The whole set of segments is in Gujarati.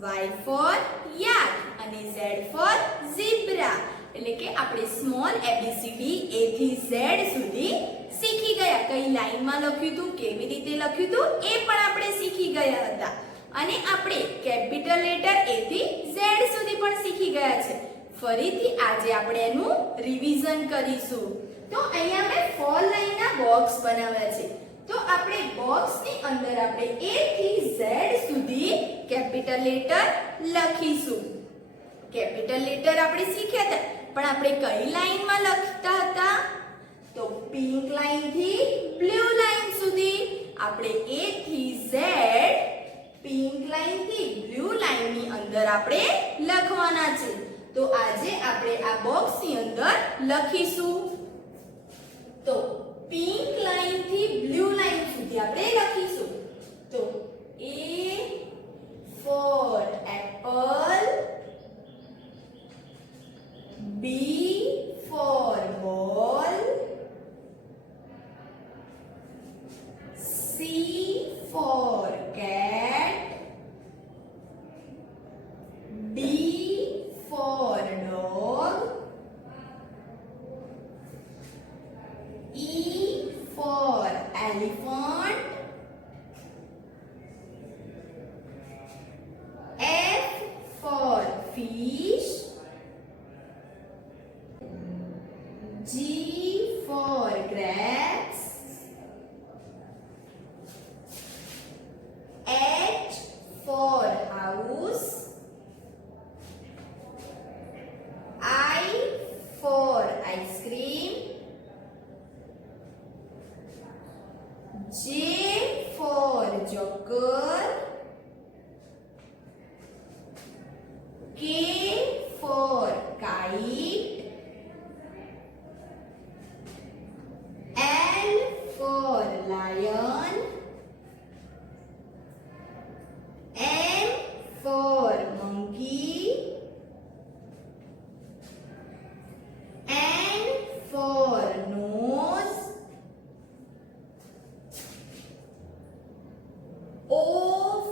Y for yak અને Z for zebra. એટલે કે આપણે સ્મોલ ABCD A થી Z સુધી શીખી ગયા. કઈ લાઈનમાં લખ્યું હતું, કેવી રીતે લખ્યું હતું એ પણ આપણે શીખી ગયા હતા. અને આપણે કેપિટલ લેટર A થી Z સુધી પણ શીખી ગયા છે. ફરીથી આજે આપણે એનું રિવિઝન કરીશું. તો અહીંયા મેં 4 લાઈનના બોક્સ બનાવ્યા છે. તો આપણે બોક્સની અંદર આપણે A થી Z સુધી કેપિટલ લેટર લખીશું. કેપિટલ લેટર આપણે શીખ્યા હતા, પણ આપણે કઈ લાઈનમાં લખતા હતા? તો પિંક લાઈન થી બ્લુ લાઈન સુધી આપણે A થી Z પિંક લાઈન થી બ્લુ લાઈન ની અંદર આપણે લખવાના છે. તો આજે આપણે આ બોક્સની અંદર લખીશું. તો પિંક લાઈન થી બ્લુ લાઈન સુધી આપણે લખીશું. તો A for apple, B for ball, C for cat, D for dog, E for elephant, F for fish, G for grapes, H for house, I for ice cream, J for joker, K for kite, L for lion, M for monkey, N for nose, O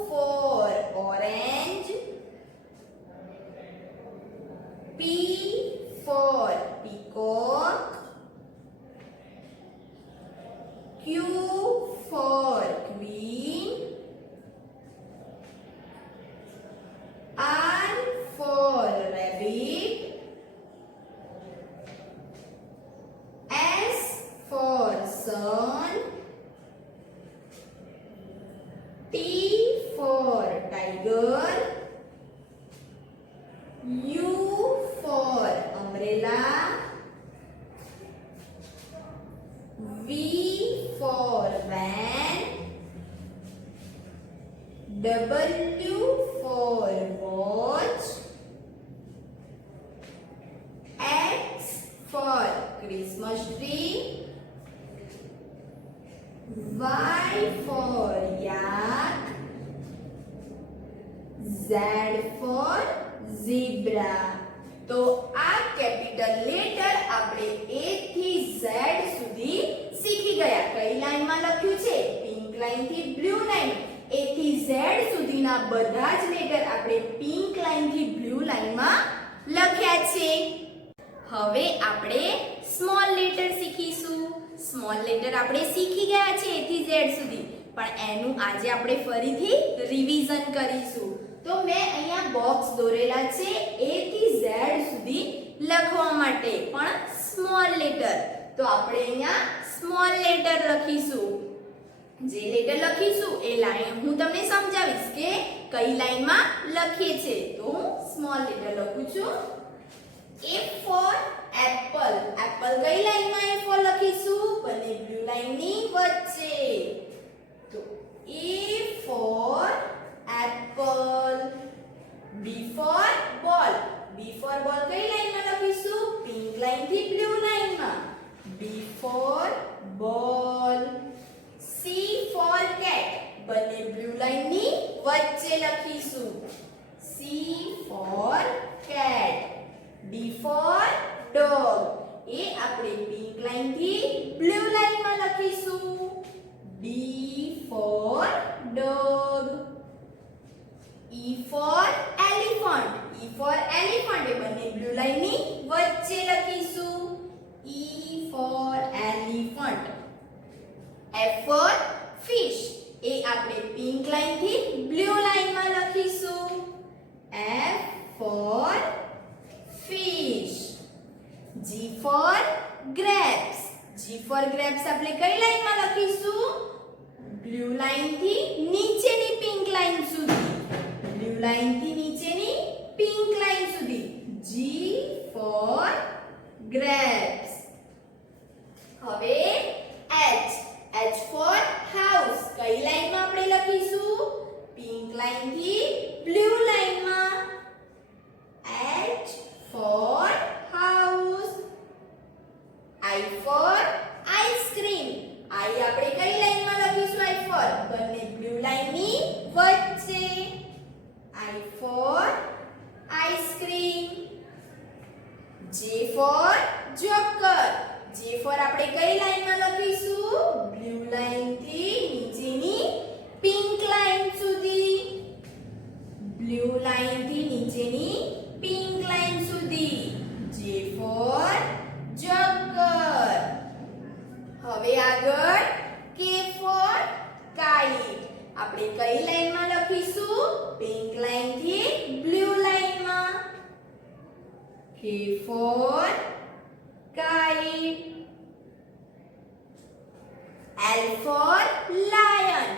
for orange, P for peacock, Q for queen, R for rabbit, S for sun, T for tiger, U for umbrella, V for van, W for watch, X for Christmas tree, Y for yak, Z for zebra. તો આ કેપિટલ લેટર આપણે A થી Z સુધી શીખી ગયા. કઈ લાઈનમાં લખ્યું છે? પિંક લાઈન થી બ્લુ લાઈન. A થી Z સુધીના બધા જ લેટર આપણે પિંક લાઈન થી બ્લુ લાઈનમાં લખ્યા છે. હવે આપણે સ્મોલ લેટર શીખીશું. સ્મોલ લેટર આપણે શીખી ગયા છે A થી Z સુધી, પણ એનું આજે આપણે ફરીથી રિવિઝન કરીશું. તો મેં અહીંયા બોક્સ દોરેલા છે A થી Z સુધી લખવા માટે, પણ સ્મોલ લેટર. તો આપણે અહીંયા સ્મોલ લેટર લખીશું. જે લેટર લખીશું એ લાઈન હું તમને સમજાવીશ કે કઈ લાઈનમાં લખીએ છે. તો હું સ્મોલ લેટર લખું છું. A for apple. એપલ કઈ લાઈનમાં A for લખીશું? બંને બ્લુ લાઈનની વચ્ચે. તો A for apple. B for ball. B for ball કઈ લાઈનમાં લખીશું? પિંક લાઈન થી બ્લુ લાઈનમાં. B for ball. C for cat. બંને બ્લુ લાઈનની વચ્ચે લખીશું. C for cat. D for dog. એ આપણે પિંક લાઈન થી બ્લુ લાઈનમાં લખીશું. D for dog. E for elephant. E for elephant એ બંને બ્લુ લાઈન ની વચ્ચે લખીશું. E for elephant. F for fish એ આપણે પિંક લાઈન થી બ્લુ લાઈન માં લખીશું. F for fish. G for grapes. G for grapes આપણે કઈ લાઈન માં લખીશું? બ્લુ લાઈન થી નીચેની પિંક લાઈન સુધી. બ્લુ લાઈન થી નીચેની પિંક લાઈન સુધી. G for grapes. હવે H. H for house. કઈ લાઈન માં આપણે લખીશું? પિંક લાઈન થી બ્લુ લાઈન માં. H for house. I for ice cream. I આપણે કઈ લાઈન માં લખીશું? I for બંને બ્લુ લાઈન ની વચ્ચે. I for ice cream. J for joker. J for આપણે કઈ લાઈન માં લખીશું? બ્લુ લાઈન થી નીચેની પિંક લાઈન સુધી. બ્લુ લાઈન થી નીચેની પિંક લાઈન સુધી. J for joker. હવે આગળ K for kite. આપણે કઈ લાઈન માં લખીશું? પિંક લાઈન થી બ્લુ લાઈન માં. K for kite. L for lion.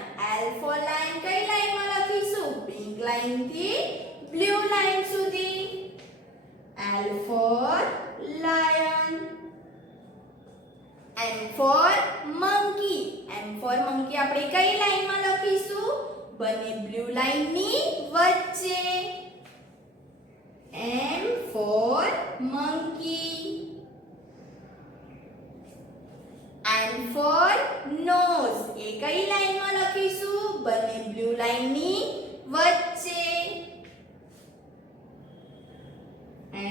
L for lion કઈ લાઈન માં લખીશું? પિંક લાઈન થી બ્લુ લાઈન સુધી. L for lion. M for monkey. M for monkey આપણે કઈ લાઈન માં લખીશું? બંને બ્લુ લાઈન ની વચ્ચે. M for monkey. N for nose. એ કઈ લાઈન માં લખીશું? બંને બ્લુ લાઈન ની વચ્ચે.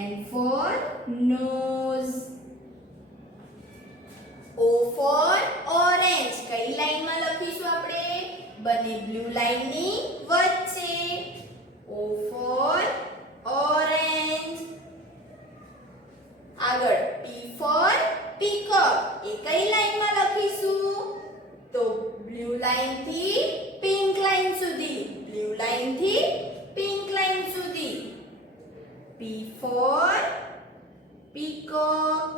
N for nose. O for orange. કઈ લાઈન માં લખીશું આપણે? બંને બ્લુ લાઈન ની વચ્ચે. O for orange. આગળ P for peacock. એ કઈ લાઈન માં લખીશું? તો બ્લુ લાઈન થી પિંક લાઈન સુધી. બ્લુ લાઈન થી પિંક લાઈન સુધી. P for peacock.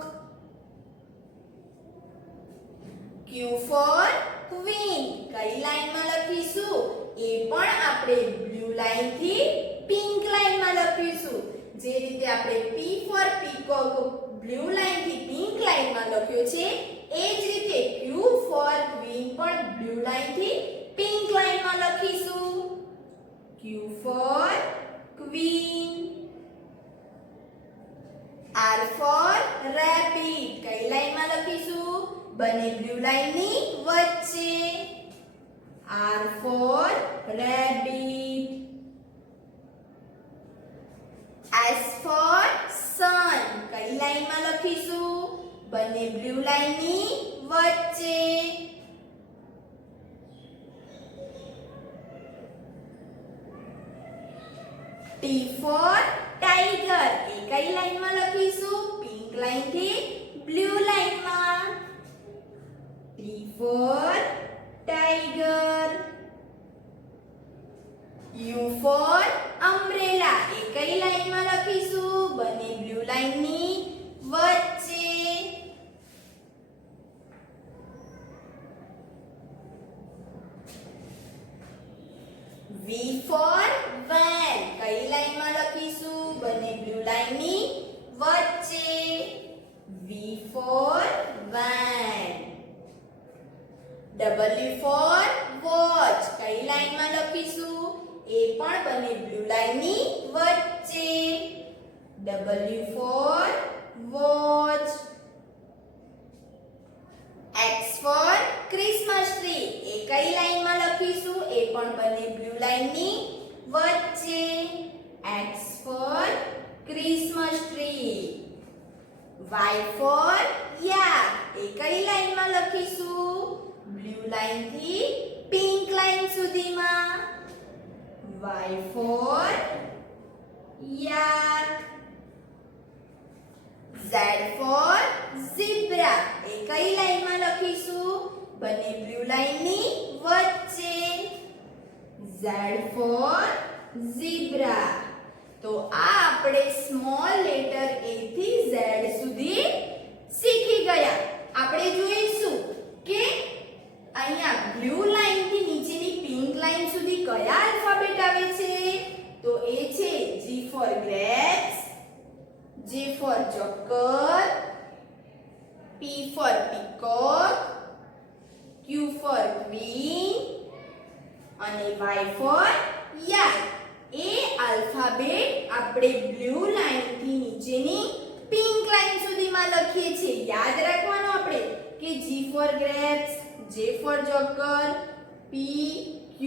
Q for queen. કઈ લાઈન માં લખીશું? એ પણ આપણે બ્લુ લાઈન થી પિંક લાઈન માં લખીશું. જે રીતે આપણે P for peacock blue line થી પિંક લાઈન માં લખ્યો છે, એ જ રીતે Q for queen પણ બ્લુ લાઈન થી પિંક લાઈન માં લખીશું. Q for queen. R for rabbit. કઈ લાઈન માં લખીશું? બંને બ્લુ લાઈન ની વચ્ચે. R for rabbit. S for sun. કઈ લાઈન માં લખીશું? બંને બ્લુ લાઈન ની વચ્ચે. T for tiger. એ કઈ લાઈન માં લખીશું? પિંક લાઈન થી બ્લુ લાઈન માં. T for tiger. U for umbrella. એ કઈ લાઈન માં લખીશું? બંને બ્લુ લાઈન ની વચ્ચે. V for van. કઈ લાઈન માં લખીશું? બંને બ્લુ લાઈન ની વચ્ચે. V for van. W for watch. કઈ લાઈન માં લખીશું? એ પણ બંને બ્લુ લાઈન ની વચ્ચે. W for watch. X for Christmas tree. એ કઈ લાઈન માં લખીશું? એ પણ બંને બ્લુ લાઈન ની વચ્ચે. X for Christmas tree. Y for yak. એ કઈ લાઈન માં લખીશું? બ્લુ લાઈન થી પિંક લાઈન સુધીમાં. Y for yak. Z for zebra. એ કઈ લાઈનમાં લખીશું? બંને બ્લુ લાઈનની વચ્ચે. Z for zebra. તો આ આપણે સ્મોલ લેટર a થી z સુધી શીખી ગયા. આપણે જોઈશું કે અહીંયા બ્લુ લાઈન થી નીચેની પિંક લાઈન સુધી કયા આલ્ફાબેટ આવે છે? તો એ છે G for grapes, J for joker, P for peacock, Q for queen અને Y for yak. A alphabet આપણે બ્લુ લાઈન થી નીચેની પિંક લાઈન સુધીમાં લખીએ છીએ. યાદ રાખવાનું આપણે કે G for grapes, J for joker, P, Q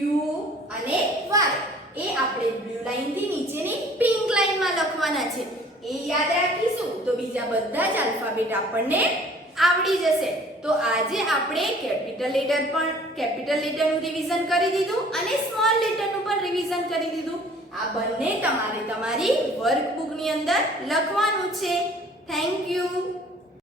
અને Y એ આપણે બ્લુ લાઈન થી નીચેની પિંક લાઈનમાં લખવાના છે. એ યાદ રાખીશું તો બીજા બધા જ આલ્ફાબેટ આપણને આવડી જશે. તો આજે આપણે કેપિટલ લેટરનું રિવિઝન કરી દીધું અને સ્મોલ લેટરનું પણ રિવિઝન કરી દીધું. આ બંને તમારે તમારી વર્કબુકની અંદર લખવાનું છે. Thank you.